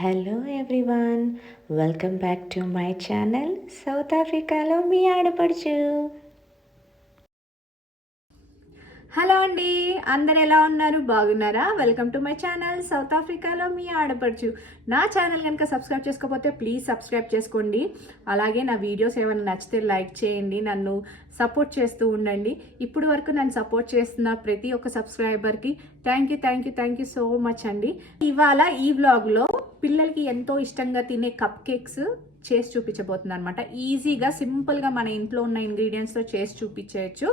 Hello everyone welcome back to my channel South ఆఫ్రికాలో మీ ఆడపడుచు. హలో అండి అందరు ఎలా ఉన్నారు? బాగున్నారా? Welcome to my channel South ఆఫ్రికాలో మీ ఆడపడుచు. నా ఛానల్ కనుక సబ్స్క్రైబ్ చేసుకోకపోతే ప్లీజ్ సబ్స్క్రైబ్ చేసుకోండి. అలాగే నా వీడియోస్ ఏమైనా నచ్చితే లైక్ చేయండి నన్ను సపోర్ట్ చేస్తూ ఉండండి. ఇప్పుడు వరకు నన్ను సపోర్ట్ చేస్తున్న ప్రతి ఒక్క సబ్స్క్రైబర్కి thank you thank you thank you so much అండి. ఇవాళ ఈ వ్లాగ్లో పిల్లలకి ఎంతో ఇష్టంగా తినే కప్ కేక్స్ చేసి చూపించబోతుంది అనమాట ఈజీగా సింపుల్గా మన ఇంట్లో ఉన్న ఇంగ్రీడియంట్స్తో చేసి చూపించవచ్చు.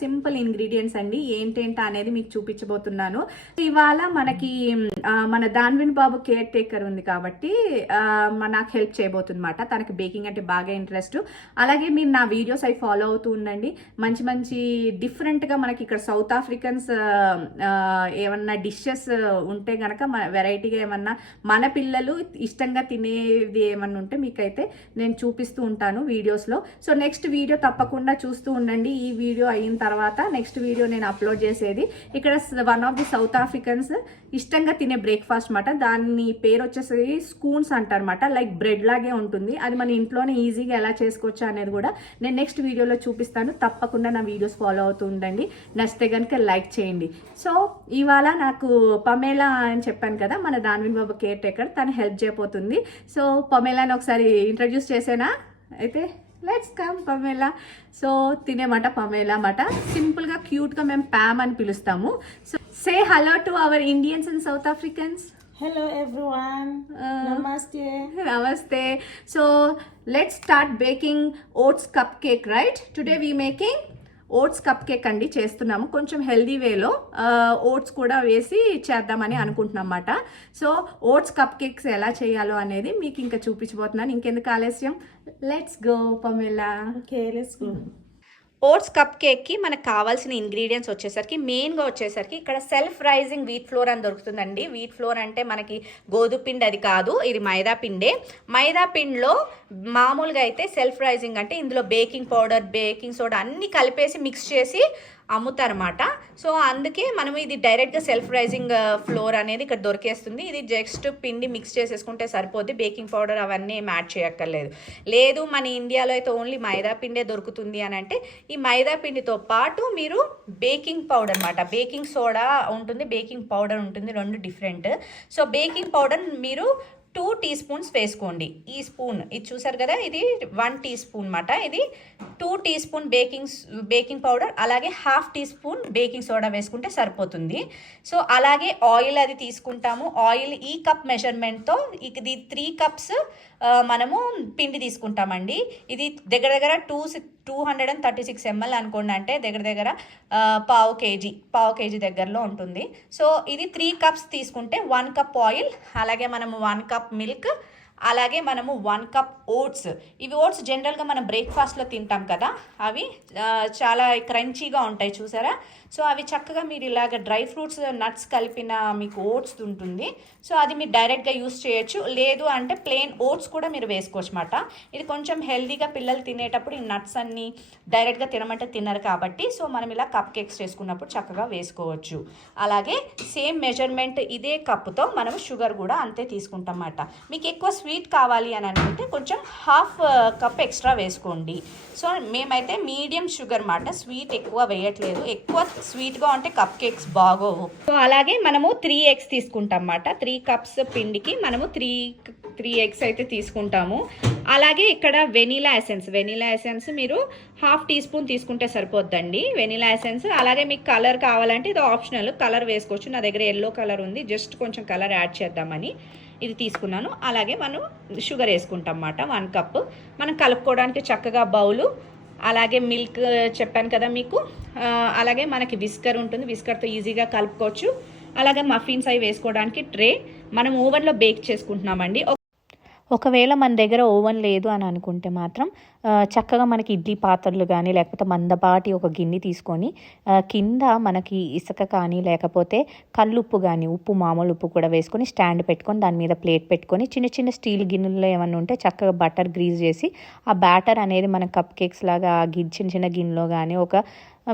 సింపుల్ ఇంగ్రీడియంట్స్ అండి. ఏంటేంటా అనేది మీకు చూపించబోతున్నాను. ఇవాళ మనకి మన దాన్విన్ బాబు కేర్ టేకర్ ఉంది కాబట్టి నాకు హెల్ప్ చేయబోతుందన్నమాట. తనకి బేకింగ్ అంటే బాగా ఇంట్రెస్ట్ అలాగే మీరు నా వీడియోస్ అవి ఫాలో అవుతూ ఉండండి. మంచి మంచి డిఫరెంట్గా మనకి ఇక్కడ సౌత్ ఆఫ్రికన్స్ ఏమన్నా డిషెస్ ఉంటే గనక వెరైటీగా ఏమన్నా మన పిల్లలు ఇష్టంగా తినేది ఏమన్నా ఉంటే మీకు అయితే నేను చూపిస్తూ ఉంటాను వీడియోస్లో. సో నెక్స్ట్ వీడియో తప్పకుండా చూస్తూ ఉండండి. ఈ వీడియో అయిన తర్వాత నెక్స్ట్ వీడియో నేను అప్లోడ్ చేసేది. ఇక్కడ one of the South Africans ఇష్టంగా తినే బ్రేక్ఫాస్ట్ అనమాట దాని పేరు వచ్చేసి స్కూన్స్ అంటారన్నమాట. లైక్ బ్రెడ్ లాగే ఉంటుంది. అది మన ఇంట్లోనే ఈజీగా ఎలా చేసుకోవచ్చు అనేది కూడా నేను నెక్స్ట్ వీడియోలో చూపిస్తాను. తప్పకుండా నా వీడియోస్ ఫాలో అవుతూ ఉండండి. నచ్చితే కనుక లైక్ చేయండి. సో ఇవాళ నాకు పమేలా అని చెప్పాను కదా మన దాన్విన్ బాబు కేర్ టేకర్. తను హెల్ప్ చేయబోతుంది. సో పమేలాని ఒకసారి ఇంట్రడ్యూస్ చేసేనా? అయితే లెట్స్ కమ్ పమేలా సో తినేమాట పమేలా మాట సింపుల్గా క్యూట్గా మేము ప్యామ్ అని పిలుస్తాము. So say hello to our Indians and South Africans hello everyone namaste namaste so let's start baking oats cupcake right today we making oats cupcake అండి చేస్తున్నాము. కొంచెం హెల్దీ వేలో ఓట్స్ కూడా వేసి చేద్దామని అనుకుంటున్నాం అన్నమాట. సో ఓట్స్ కప్ కేక్స్ ఎలా చేయాలో అనేది మీకు ఇంకా చూపించబోతున్నాను. ఇంకెందుకు ఆలస్యం? Let's go Pamela okay let's go oats cup కేక్కి మనకు కావాల్సిన ఇంగ్రీడియంట్స్ వచ్చేసరికి మెయిన్గా వచ్చేసరికి ఇక్కడ సెల్ఫ్ రైజింగ్ వీట్ ఫ్లోర్ అని దొరుకుతుందండి. వీట్ ఫ్లోర్ అంటే మనకి గోధుమ పిండి అది కాదు ఇది మైదా పిండే. మైదా పిండిలో మామూలుగా అయితే సెల్ఫ్ రైజింగ్ అంటే ఇందులో బేకింగ్ పౌడర్ బేకింగ్ సోడా అన్నీ కలిపేసి మిక్స్ చేసి అమ్ముతారన్నమాట. సో అందుకే మనం ఇది డైరెక్ట్గా సెల్ఫ్ రైజింగ్ ఫ్లోర్ అనేది ఇక్కడ దొరికేస్తుంది. ఇది జస్ట్ పిండి మిక్స్ చేసేసుకుంటే సరిపోద్ది. బేకింగ్ పౌడర్ అవన్నీ ఏం యాడ్ చేయక్కర్లేదు. లేదు మన ఇండియాలో అయితే ఓన్లీ మైదా పిండే దొరుకుతుంది అని అంటే ఈ మైదా పిండితో పాటు మీరు బేకింగ్ పౌడర్ అనమాట బేకింగ్ సోడా ఉంటుంది బేకింగ్ పౌడర్ ఉంటుంది రెండు డిఫరెంట్ సో బేకింగ్ పౌడర్ మీరు టూ టీ స్పూన్స్ వేసుకోండి. ఈ స్పూన్ ఇది చూసారు కదా ఇది వన్ టీ స్పూన్ అనమాట ఇది two teaspoon baking baking powder అలాగే half teaspoon baking soda వేసుకుంటే సరిపోతుంది. సో అలాగే ఆయిల్ అది తీసుకుంటాము. ఆయిల్ ఈ కప్ మెజర్మెంట్తో ఇది త్రీ కప్స్ మనము పిండి తీసుకుంటామండి. ఇది దగ్గర దగ్గర two two hundred and thirty six ML అనుకోండి అంటే దగ్గర దగ్గర పావు కేజీ పావు కేజీ దగ్గరలో ఉంటుంది. సో ఇది త్రీ కప్స్ తీసుకుంటే వన్ కప్ ఆయిల్ అలాగే మనము వన్ కప్ మిల్క్ అలాగే మనము వన్ కప్ ఓట్స్. ఇవి ఓట్స్ జనరల్గా మనం బ్రేక్ఫాస్ట్లో తింటాం కదా అవి చాలా క్రంచీగా ఉంటాయి చూసారా? సో అవి చక్కగా మీరు ఇలాగ డ్రై ఫ్రూట్స్ నట్స్ కలిపిన మీకు ఓట్స్ ఉంటుంది. సో అది మీరు డైరెక్ట్గా యూస్ చేయొచ్చు. లేదు అంటే ప్లెయిన్ ఓట్స్ కూడా మీరు వేసుకోవచ్చు అనమాట ఇది కొంచెం హెల్దీగా పిల్లలు తినేటప్పుడు ఈ నట్స్ అన్నీ డైరెక్ట్గా తినమంటే తినరు కాబట్టి సో మనం ఇలా కప్ కేక్స్ చేసుకున్నప్పుడు చక్కగా వేసుకోవచ్చు. అలాగే సేమ్ మెజర్మెంట్ ఇదే కప్తో మనం షుగర్ కూడా అంతే తీసుకుంటాం అన్నమాట. మీకు ఎక్కువ స్వీట్ స్వీట్ కావాలి అని అనుకుంటే కొంచెం హాఫ్ కప్ ఎక్స్ట్రా వేసుకోండి. సో మేమైతే మీడియం షుగర్ మాట స్వీట్ ఎక్కువ వేయట్లేదు. ఎక్కువ స్వీట్గా ఉంటే కప్ కేక్స్ బాగోవు. సో అలాగే మనము త్రీ ఎగ్స్ తీసుకుంటాం అన్నమాట త్రీ కప్స్ పిండికి మనము త్రీ త్రీ ఎగ్స్ అయితే తీసుకుంటాము. అలాగే ఇక్కడ వెనీలా ఎసెన్స్ వెనీలా ఎసెన్స్ మీరు హాఫ్ టీ స్పూన్ తీసుకుంటే సరిపోద్దండి. వెనీలా ఎసెన్స్ అలాగే మీకు కలర్ కావాలంటే ఇది ఆప్షనల్. కలర్ వేసుకోవచ్చు. నా దగ్గర ఎల్లో కలర్ ఉంది. జస్ట్ కొంచెం కలర్ యాడ్ చేద్దామని. ఇది తీసుకున్నాను. అలాగే మనం షుగర్ వేసుకుంటాం అన్నమాట వన్ కప్. మనం కలుపుకోవడానికి చక్కగా బౌలు అలాగే మిల్క్ చెప్పాను కదా మీకు. అలాగే మనకి విస్కర్ ఉంటుంది విస్కర్తో ఈజీగా కలుపుకోవచ్చు. అలాగే మఫిన్స్ అవి వేసుకోవడానికి ట్రే. మనం ఓవెన్లో బేక్ చేసుకుంటున్నామండి. ఒకవేళ మన దగ్గర ఓవెన్ లేదు అని అనుకుంటే మాత్రం చక్కగా మనకి ఇడ్లీ పాత్రలు కానీ లేకపోతే మందపాటి ఒక గిన్నె తీసుకొని కింద మనకి ఇసుక కానీ లేకపోతే కల్లుప్పు కానీ ఉప్పు మామూలు ఉప్పు కూడా వేసుకొని స్టాండ్ పెట్టుకొని దాని మీద ప్లేట్ పెట్టుకొని చిన్న చిన్న స్టీల్ గిన్నెల్లో ఏమైనా ఉంటే చక్కగా బటర్ గ్రీజ్ చేసి ఆ బ్యాటర్ అనేది మన కప్ కేక్స్ లాగా చిన్న చిన్న గిన్నెలో కానీ ఒక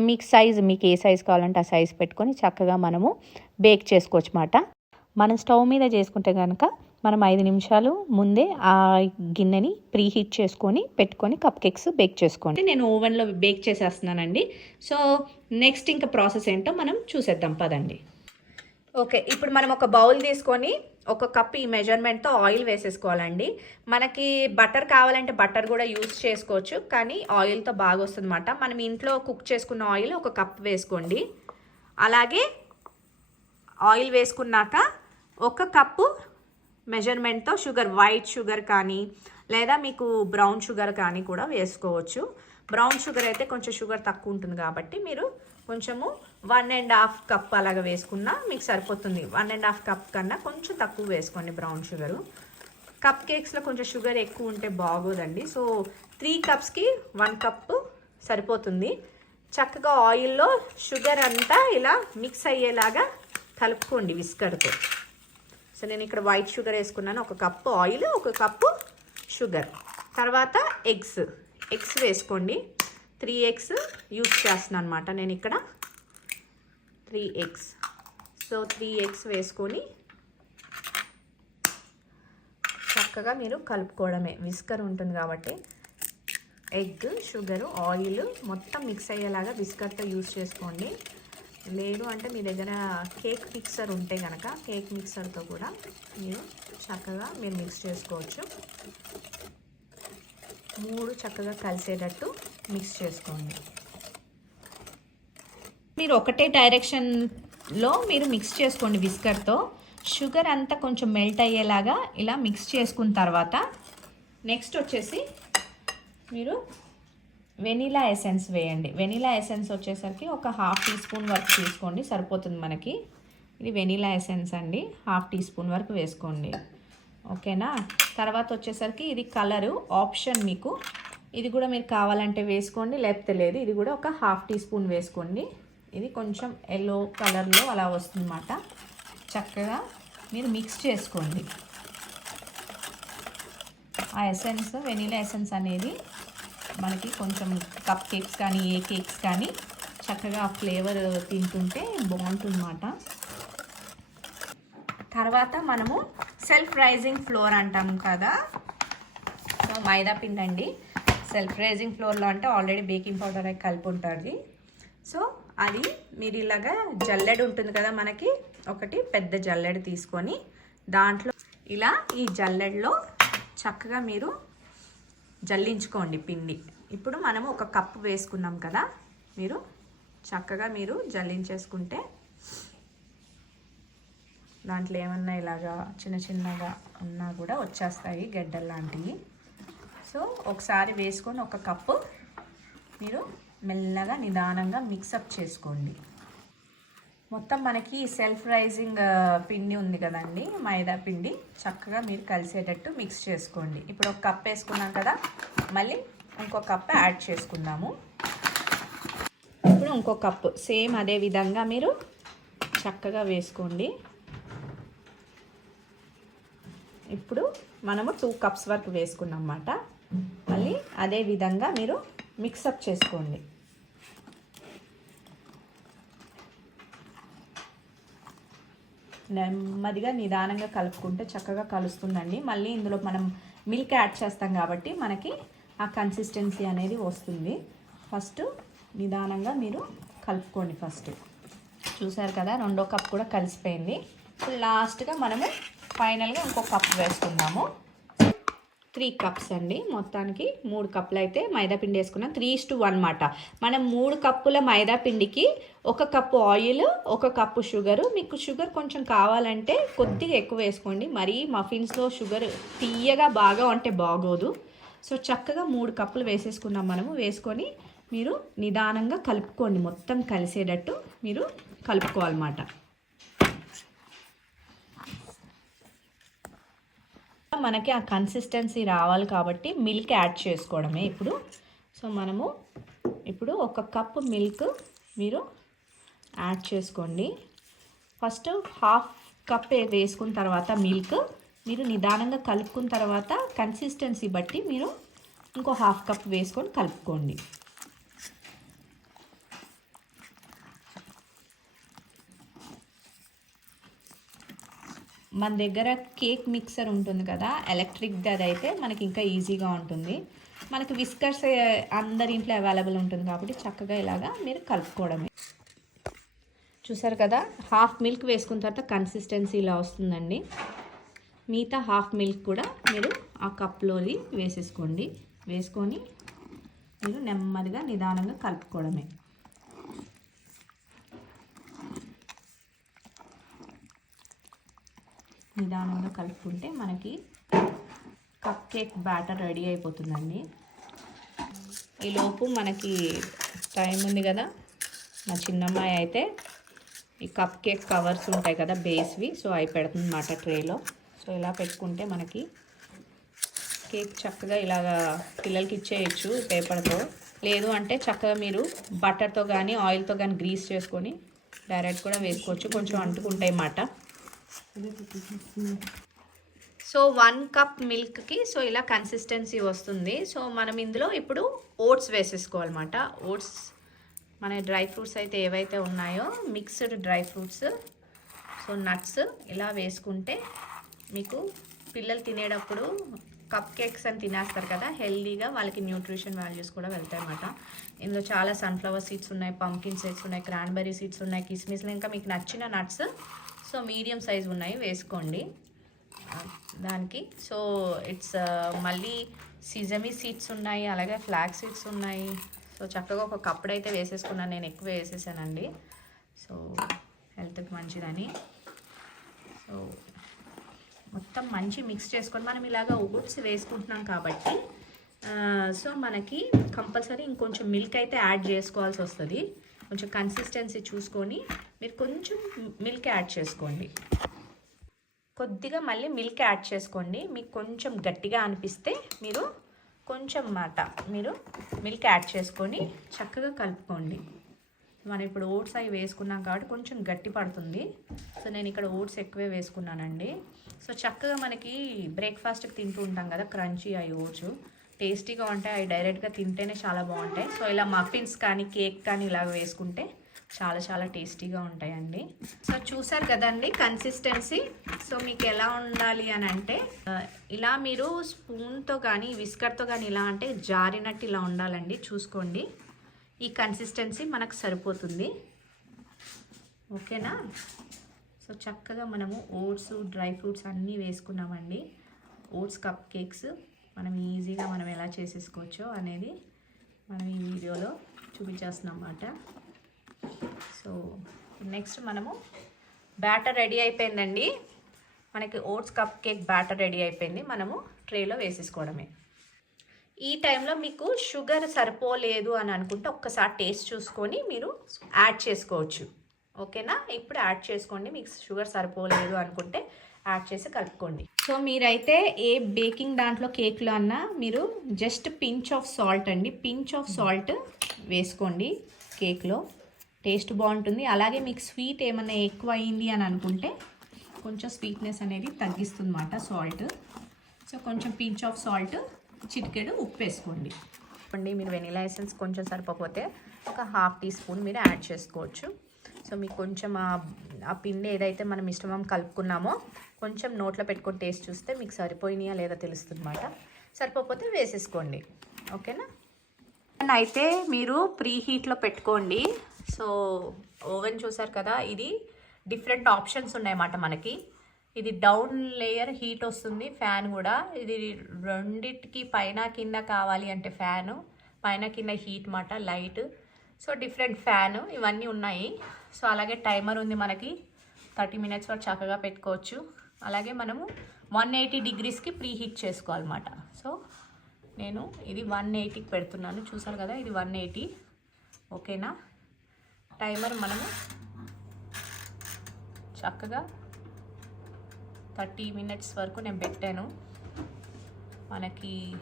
మీకు సైజ్ మీకు ఏ సైజ్ కావాలంటే ఆ సైజ్ పెట్టుకొని చక్కగా మనము బేక్ చేసుకోవచ్చు అన్నమాట. మనం స్టవ్ మీద చేసుకుంటే కనుక మనం ఐదు నిమిషాలు ముందే ఆ గిన్నెని ప్రీ హీట్ చేసుకొని పెట్టుకొని కప్ కేక్స్ బేక్ చేసుకోండి. నేను ఓవెన్లో బేక్ చేసేస్తున్నానండి. సో నెక్స్ట్ ఇంకా ప్రాసెస్ ఏంటో మనం చూసేద్దాం. పదండి. ఓకే ఇప్పుడు మనం ఒక బౌల్ తీసుకొని ఒక కప్ ఈ మెజర్మెంట్తో ఆయిల్ వేసేసుకోవాలండి. మనకి బటర్ కావాలంటే బటర్ కూడా యూస్ చేసుకోవచ్చు కానీ ఆయిల్తో బాగా వస్తుంది మనం ఇంట్లో కుక్ చేసుకున్న ఆయిల్ ఒక కప్ వేసుకోండి. అలాగే ఆయిల్ వేసుకున్నాక ఒక కప్పు మెజర్మెంట్తో షుగర్ వైట్ షుగర్ కానీ లేదా మీకు బ్రౌన్ షుగర్ కానీ కూడా వేసుకోవచ్చు. బ్రౌన్ షుగర్ అయితే కొంచెం షుగర్ తక్కువ ఉంటుంది కాబట్టి మీరు కొంచెము వన్ అండ్ హాఫ్ కప్ అలాగ వేసుకున్నా మీకు సరిపోతుంది. వన్ అండ్ హాఫ్ కప్ కన్నా కొంచెం తక్కువ వేసుకోండి బ్రౌన్ షుగరు. కప్ కేక్స్లో కొంచెం షుగర్ ఎక్కువ ఉంటే బాగోదండి. సో త్రీ కప్స్కి వన్ కప్ సరిపోతుంది. చక్కగా ఆయిల్లో షుగర్ అంతా ఇలా మిక్స్ అయ్యేలాగా కలుపుకోండి విస్కర్తో. సో నేను ఇక్కడ వైట్ షుగర్ వేసుకున్నాను. ఒక కప్పు ఆయిల్ ఒక కప్పు షుగర్ తర్వాత ఎగ్స్ ఎగ్స్ వేసుకోండి. త్రీ ఎగ్స్ యూజ్ చేస్తున్నాను అనమాట నేను ఇక్కడ three eggs so three eggs వేసుకొని చక్కగా మీరు కలుపుకోవడమే. విస్కర్ ఉంటుంది కాబట్టి ఎగ్ షుగరు ఆయిల్ మొత్తం మిక్స్ అయ్యేలాగా విస్కర్తో యూజ్ చేసుకోండి. లేదు అంటే మీ దగ్గర కేక్ మిక్సర్ ఉంటే కనుక కేక్ మిక్సర్తో కూడా మీరు చక్కగా మీరు మిక్స్ చేసుకోవచ్చు. మూడు చక్కగా కలిసేటట్టు మిక్స్ చేసుకోండి. మీరు ఒకటే డైరెక్షన్లో మీరు మిక్స్ చేసుకోండి విస్కర్తో. షుగర్ అంతా కొంచెం మెల్ట్ అయ్యేలాగా ఇలా మిక్స్ చేసుకున్న తర్వాత నెక్స్ట్ వచ్చేసి మీరు వెనీలా ఎసెన్స్ వేయండి. వెనీలా ఎసెన్స్ వచ్చేసరికి ఒక హాఫ్ టీ స్పూన్ వరకు తీసుకోండి. సరిపోతుంది మనకి. ఇది వెనీలా ఎసెన్స్ అండి. హాఫ్ టీ స్పూన్ వరకు వేసుకోండి. ఓకేనా? తర్వాత వచ్చేసరికి ఇది కలరు ఆప్షన్ మీకు. ఇది కూడా మీరు కావాలంటే వేసుకోండి లేకపోతే లేదు. ఇది కూడా ఒక హాఫ్ టీ స్పూన్ వేసుకోండి. ఇది కొంచెం ఎల్లో కలర్లో అలా వస్తుందన్నమాట. చక్కగా మీరు మిక్స్ చేసుకోండి. ఆ ఎసెన్స్ వెనీలా ఎసెన్స్ అనేది మనకి కొంచెం కప్ కేక్స్ కానీ ఏ కేక్స్ కానీ చక్కగా ఫ్లేవర్ తింటుంటే బాగుంటుందన్నమాట. తర్వాత మనము సెల్ఫ్ రైజింగ్ ఫ్లోర్ అంటాం కదా. సో మైదా పిండి అండి. సెల్ఫ్ రైజింగ్ ఫ్లోర్లో అంటే ఆల్రెడీ బేకింగ్ పౌడర్ అయి కలిపి ఉంటుంది. సో అది మీరు ఇలాగా జల్లెడు ఉంటుంది కదా మనకి ఒకటి పెద్ద జల్లెడు తీసుకొని దాంట్లో ఇలా ఈ జల్లెడలో చక్కగా మీరు జల్లించుకోండి పిండి. ఇప్పుడు మనము ఒక కప్పు వేసుకున్నాం కదా మీరు చక్కగా మీరు జల్లించేసుకుంటే దాంట్లో ఏమన్నా ఇలాగా చిన్న చిన్నగా ఉన్నా కూడా వచ్చేస్తాయి గడ్డలు లాంటివి సో ఒకసారి వేసుకొని ఒక కప్పు మీరు మెల్లగా నిదానంగా మిక్సప్ చేసుకోండి. మొత్తం మనకి సెల్ఫ్ రైజింగ్ పిండి ఉంది కదండి మైదా పిండి. చక్కగా మీరు కలిసేటట్టు మిక్స్ చేసుకోండి. ఇప్పుడు ఒక కప్ వేసుకున్నాం కదా మళ్ళీ ఇంకో కప్ యాడ్ చేసుకుందాము. ఇప్పుడు ఇంకో కప్పు సేమ్ అదే విధంగా మీరు చక్కగా వేసుకోండి. ఇప్పుడు మనము టూ కప్స్ వరకు వేసుకున్నాం అన్నమాట. మళ్ళీ అదే విధంగా మీరు మిక్సప్ చేసుకోండి. నెమ్మదిగా నిదానంగా కలుపుకుంటే చక్కగా కలుస్తుందండి. మళ్ళీ ఇందులో మనం మిల్క్ యాడ్ చేస్తాం కాబట్టి మనకి ఆ కన్సిస్టెన్సీ అనేది వస్తుంది. ఫస్ట్ నిదానంగా మీరు కలుపుకోండి ఫస్ట్. చూసారు కదా రెండో కప్ కూడా కలిసిపోయింది. లాస్ట్గా మనము ఫైనల్గా ఇంకో కప్ వేసుకుందాము. త్రీ కప్స్ అండి. మొత్తానికి మూడు కప్పులు అయితే మైదా పిండి వేసుకున్నాం. త్రీ టు వన్ మాట. మనం మూడు కప్పుల మైదా పిండికి ఒక కప్పు ఆయిల్ ఒక కప్పు షుగరు. మీకు షుగర్ కొంచెం కావాలంటే కొద్దిగా ఎక్కువ వేసుకోండి. మరీ మఫిన్స్లో షుగర్ తీయగా బాగా అంటే బాగోదు. సో చక్కగా మూడు కప్పులు వేసేసుకున్నాం మనము. వేసుకొని మీరు నిదానంగా కలుపుకోండి. మొత్తం కలిసేటట్టు మీరు కలుపుకోవాలన్నమాట. మనకి ఆ కన్సిస్టెన్సీ రావాలి కాబట్టి మిల్క్ యాడ్ చేసుకోవడమే ఇప్పుడు. సో మనము ఇప్పుడు ఒక కప్ మిల్క్ మీరు యాడ్ చేసుకోండి. ఫస్ట్ హాఫ్ కప్ వేసుకున్న తర్వాత మిల్క్ మీరు నిదానంగా కలుపుకున్న తర్వాత కన్సిస్టెన్సీ బట్టి మీరు ఇంకో హాఫ్ కప్ వేసుకొని కలుపుకోండి. మన దగ్గర కేక్ మిక్సర్ ఉంటుంది కదా ఎలక్ట్రిక్ది అదైతే అయితే మనకి ఇంకా ఈజీగా ఉంటుంది. మనకి విస్కర్స్ అందరి ఇంట్లో అవైలబుల్ ఉంటుంది కాబట్టి చక్కగా ఇలాగా మీరు కలుపుకోవడమే. చూసారు కదా హాఫ్ మిల్క్ వేసుకున్న తర్వాత కన్సిస్టెన్సీ ఇలా వస్తుందండి. మిగతా హాఫ్ మిల్క్ కూడా మీరు ఆ కప్లోది వేసేసుకోండి. వేసుకొని మీరు నెమ్మదిగా నిదానంగా కలుపుకోవడమే. నిదానంగా కలుపుకుంటే మనకి కప్ కేక్ బ్యాటర్ రెడీ అయిపోతుందండి. ఈలోపు మనకి టైం ఉంది కదా మా చిన్నమ్మాయి అయితే ఈ కప్ కేక్ కవర్స్ ఉంటాయి కదా బేస్వి సో అవి పెడుతుంది అన్నమాట ట్రేలో. సో ఇలా పెట్టుకుంటే మనకి కేక్ చక్కగా ఇలాగా పిల్లలకి ఇచ్చేయచ్చు పేపర్తో. లేదు అంటే చక్కగా మీరు బటర్తో కానీ ఆయిల్తో కానీ గ్రీస్ చేసుకొని డైరెక్ట్ కూడా వేసుకోవచ్చు. కొంచెం అంటుకుంటాయి అన్నమాట. సో వన్ కప్ మిల్క్కి సో ఇలా కన్సిస్టెన్సీ వస్తుంది. సో మనం ఇందులో ఇప్పుడు ఓట్స్ వేసేసుకోవాలన్నమాట. ఓట్స్ మన డ్రై ఫ్రూట్స్ అయితే ఏవైతే ఉన్నాయో mixed dry fruits so nuts ఇలా వేసుకుంటే మీకు పిల్లలు తినేటప్పుడు కప్ కేక్స్ అని తినేస్తారు కదా హెల్దీగా వాళ్ళకి న్యూట్రిషన్ వాల్యూస్ కూడా వెళ్తాయి అన్నమాట. ఇందులో చాలా సన్ఫ్లవర్ సీడ్స్ ఉన్నాయి పంకిన్ సీడ్స్ ఉన్నాయి క్రాన్బెర్రీ సీడ్స్ ఉన్నాయి కిస్మిస్లు. ఇంకా మీకు నచ్చిన నట్స్ సో మీడియం సైజ్ ఉన్నాయి వేసుకోండి. దానికి. సో ఇట్స్ మళ్ళీ సిజమీ సీడ్స్ ఉన్నాయి అలాగే ఫ్లాగ్ సీడ్స్ ఉన్నాయి. సో చక్కగా ఒక కప్పుడు అయితే వేసేసుకున్నాను నేను ఎక్కువ వేసేసానండి. సో హెల్త్కి మంచిదని. సో మొత్తం మంచి మిక్స్ చేసుకొని మనం ఇలాగ ఓట్స్ వేసుకుంటున్నాం కాబట్టి సో మనకి కంపల్సరీ ఇంకొంచెం మిల్క్ అయితే యాడ్ చేసుకోవాల్సి వస్తుంది. కొంచెం కన్సిస్టెన్సీ చూసుకొని మీరు కొంచెం మిల్క్ యాడ్ చేసుకోండి. కొద్దిగా మళ్ళీ మిల్క్ యాడ్ చేసుకోండి. మీకు కొంచెం గట్టిగా అనిపిస్తే మీరు కొంచెం మాట మీరు మిల్క్ యాడ్ చేసుకొని చక్కగా కలుపుకోండి. మనం ఇప్పుడు ఓట్స్ అవి వేసుకున్నాం కాబట్టి కొంచెం గట్టి పడుతుంది. సో నేను ఇక్కడ ఓట్స్ ఎక్కువే వేసుకున్నానండి. సో చక్కగా మనకి బ్రేక్ఫాస్ట్కి తింటూ ఉంటాం కదా క్రంచీ అవి ఓట్స్. టేస్టీగా ఉంటాయి. అవి డైరెక్ట్గా తింటేనే చాలా బాగుంటాయి. సో ఇలా మఫిన్స్ కానీ కేక్ కానీ ఇలాగ వేసుకుంటే చాలా చాలా టేస్టీగా ఉంటాయండి. సో చూసారు కదండి కన్సిస్టెన్సీ సో మీకు ఎలా ఉండాలి అని అంటే ఇలా మీరు స్పూన్తో కానీ విస్కర్తో కానీ ఇలా అంటే జారినట్టు ఇలా ఉండాలండి. చూసుకోండి. ఈ కన్సిస్టెన్సీ మనకు సరిపోతుంది. ఓకేనా? సో చక్కగా మనము ఓట్స్ డ్రై ఫ్రూట్స్ అన్నీ వేసుకున్నామండి. ఓట్స్ కప్ కేక్స్ మనం ఈజీగా మనం ఎలా చేసేసుకోవచ్చో అనేది మనం ఈ వీడియోలో చూపించేస్తున్నాం అన్నమాట సో నెక్స్ట్ మనము బ్యాటర్ రెడీ అయిపోయిందండి. మనకి oats cupcake batter ready అయిపోయింది. మనము ట్రేలో వేసేసుకోవడమే. ఈ టైంలో మీకు షుగర్ సరిపోలేదు అని అనుకుంటే ఒక్కసారి టేస్ట్ చూసుకొని మీరు యాడ్ చేసుకోవచ్చు. ఓకేనా ఇప్పుడు యాడ్ చేసుకోండి. మీకు షుగర్ సరిపోలేదు అనుకుంటే యాడ్ చేసి కలుపుకోండి. సో మీరైతే ఏ బేకింగ్ దాంట్లో కేక్లో అన్నా మీరు జస్ట్ పించ్ ఆఫ్ సాల్ట్ అండి. పించ్ ఆఫ్ సాల్ట్ వేసుకోండి కేక్లో. టేస్ట్ బాగుంటుంది. అలాగే మీకు స్వీట్ ఏమైనా ఎక్కువ అయింది అని అనుకుంటే కొంచెం స్వీట్నెస్ అనేది తగ్గిస్తుంది అన్నమాట సాల్ట్. సో కొంచెం పించ్ ఆఫ్ సాల్ట్ చిటికెడు ఉప్పు వేసుకోండి. అండి మీరు వెనీలా ఎసెన్స్ కొంచెం సరిపోతే ఒక హాఫ్ టీ స్పూన్ మీరు యాడ్ చేసుకోవచ్చు. సో మీకు కొంచెం ఆ ఆ పిండి ఏదైతే మనం ఇష్టమం కలుపుకున్నామో కొంచెం నోట్లో పెట్టుకొని టేస్ట్ చూస్తే మీకు సరిపోయినాయా లేదా తెలుస్తుందన్నమాట. సరిపోతే వేసేసుకోండి. ఓకేనా? అయితే మీరు ప్రీ హీట్లో పెట్టుకోండి. సో ఓవెన్ చూసారు కదా ఇది డిఫరెంట్ ఆప్షన్స్ ఉన్నాయన్నమాట మనకి. ఇది డౌన్ లేయర్ హీట్ వస్తుంది ఫ్యాన్ కూడా. ఇది రెండిటికి పైన కింద కావాలి అంటే ఫ్యాను పైన కింద హీట్ మాట లైట్. సో డిఫరెంట్ ఫ్యాన్ ఇవన్నీ ఉన్నాయి. సో అలాగే టైమర్ ఉంది మనకి. థర్టీ మినిట్స్ వరకు చక్కగా పెట్టుకోవచ్చు. అలాగే మనము వన్ ఎయిటీ డిగ్రీస్కి ప్రీ హీట్ చేసుకోవాలన్నమాట. సో నేను ఇది వన్ ఎయిటీకి పెడుతున్నాను. చూసారు కదా ఇది వన్ ఎయిటీ. ఓకేనా? టైమర్ మనము చక్కగా థర్టీ మినిట్స్ వరకు నేను పెట్టాను. మనకి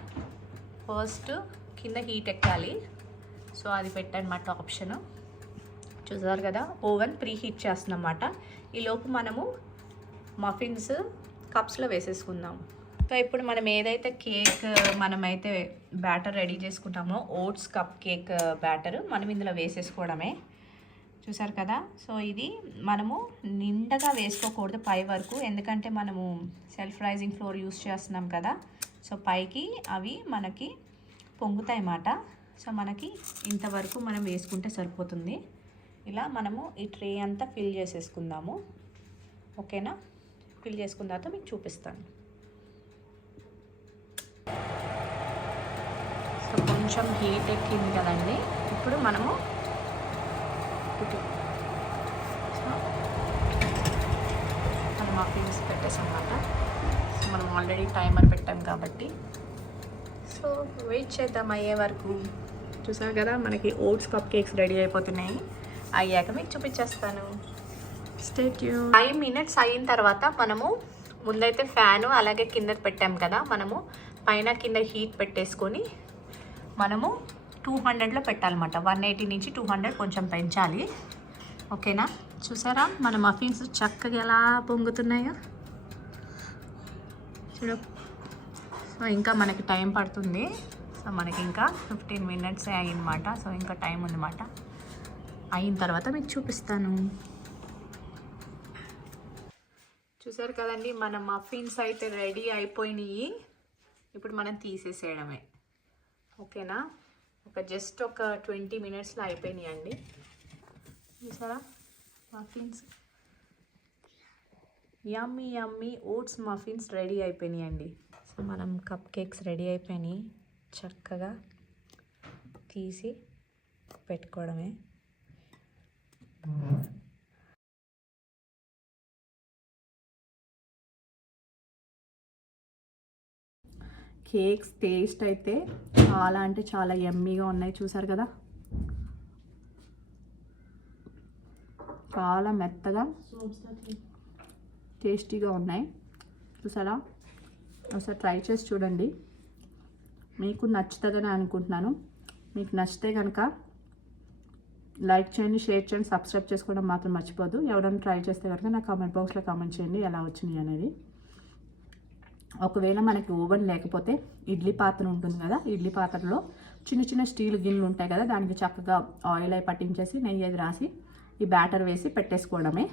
ఫస్ట్ కింద హీట్ ఎక్కాలి. సో అది పెట్టనమాట ఆప్షన్. చూసారు కదా ఓవెన్ ప్రీ హీట్ చేస్తున్నమాట ఈలోపు మనము మఫిన్స్ కప్స్లో వేసేసుకుందాం. సో ఇప్పుడు మనం ఏదైతే కేక్ మనమైతే బ్యాటర్ రెడీ చేసుకుంటామో ఓట్స్ కప్ కేక్ బ్యాటర్ మనం ఇందులో వేసేసుకోవడమే. చూసారు కదా? సో ఇది మనము నిండగా వేసుకోకూడదు పై వరకు. ఎందుకంటే మనము సెల్ఫ్ రైజింగ్ ఫ్లోర్ యూస్ చేస్తున్నాం కదా. సో పైకి అవి మనకి పొంగుతాయి అన్నమాట. సో మనకి ఇంతవరకు మనం వేసుకుంటే సరిపోతుంది. ఇలా మనము ఈ ట్రే అంతా ఫిల్ చేసేసుకుందాము. ఓకేనా? ఫిల్ చేసుకున్న తర్వాత మీకు చూపిస్తాను. సో కొంచెం హీట్ ఎక్కింది కదండి. ఇప్పుడు మనము ఇటు. సో మనం మఫిన్స్ పెట్టేసాం అన్నమాట సో మనం ఆల్రెడీ టైమర్ పెట్టాం కాబట్టి. సో వెయిట్ చేద్దాం అయ్యే వరకు. చూసారు కదా మనకి ఓట్స్ కప్ కేక్స్ రెడీ అయిపోతున్నాయి. అయ్యాక మీకు చూపించేస్తాను. ఫైవ్ మినిట్స్ అయిన తర్వాత మనము ముందైతే ఫ్యాను అలాగే కింద పెట్టాం కదా మనము పైన కింద హీట్ పెట్టేసుకొని మనము టూ హండ్రెడ్లో పెట్టాలన్నమాట. వన్ ఎయిటీ నుంచి టూ హండ్రెడ్ కొంచెం పెంచాలి. ఓకేనా? చూసారా? మన మఫిన్స్ చక్కగా ఎలా పొంగుతున్నాయో? చూడ. సో ఇంకా మనకి టైం పడుతుంది. సో మనకి ఇంకా ఫిఫ్టీన్ మినిట్స్ అయ్యిందన్నమాట సో ఇంకా టైం ఉందన్నమాట. అయిన తర్వాత మీకు చూపిస్తాను. చూసారు కదండి మన మఫిన్స్ అయితే రెడీ అయిపోయినాయి. ఇప్పుడు మనం తీసేసేయడమే. ఓకేనా? ఒక జస్ట్ ఒక ట్వంటీ మినిట్స్లో అయిపోయినాయి అండి చూసారా? Muffins yummy yummy oats muffins ready అయిపోయినాయి అండి సో మనం కప్ కేక్స్ రెడీ అయిపోయినాయి. చక్కగా తీసి పెట్టుకోవడమే. కేక్స్ టేస్ట్ అయితే చాలా అంటే చాలా ఎమ్మీగా ఉన్నాయి చూసారు కదా? చాలా మెత్తగా టేస్టీగా ఉన్నాయి. చూసారా? ఒకసారి ట్రై చేసి చూడండి. మీకు నచ్చుతుందని అనుకుంటున్నాను. మీకు నచ్చితే కనుక లైక్ చేయండి షేర్ చేయండి సబ్స్క్రైబ్ చేసుకోవడం మాత్రం మర్చిపోదు ఎవరైనా ట్రై చేస్తే కనుక నా కామెంట్ బాక్స్లో కామెంట్ చేయండి ఎలా వచ్చినాయి అనేది. ఒకవేళ మనకి ఓవెన్ లేకపోతే ఇడ్లీ పాత్ర ఉంటుంది కదా ఇడ్లీ పాత్రలో చిన్న చిన్న స్టీల్ గిన్నెలు ఉంటాయి కదా దానికి చక్కగా ఆయిల్ అయి పట్టించేసి నెయ్యి అది రాసి ఈ బ్యాటర్ వేసి పెట్టేసుకోవడమే.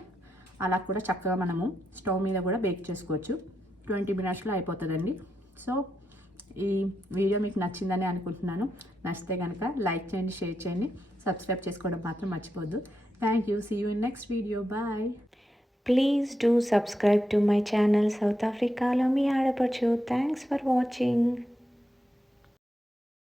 అలా కూడా చక్కగా మనము స్టవ్ మీద కూడా బేక్ చేసుకోవచ్చు. ట్వంటీ మినిట్స్లో అయిపోతుందండి. సో ఈ వీడియో మీకు నచ్చిందని అనుకుంటున్నాను. నచ్చితే కనుక లైక్ చేయండి షేర్ చేయండి. సబ్స్క్రైబ్ చేసుకోవడం మాత్రం మర్చిపోద్దు thank you see you in next video bye Please do subscribe to my channel South Africa Lomi Adapachu. Thanks for watching.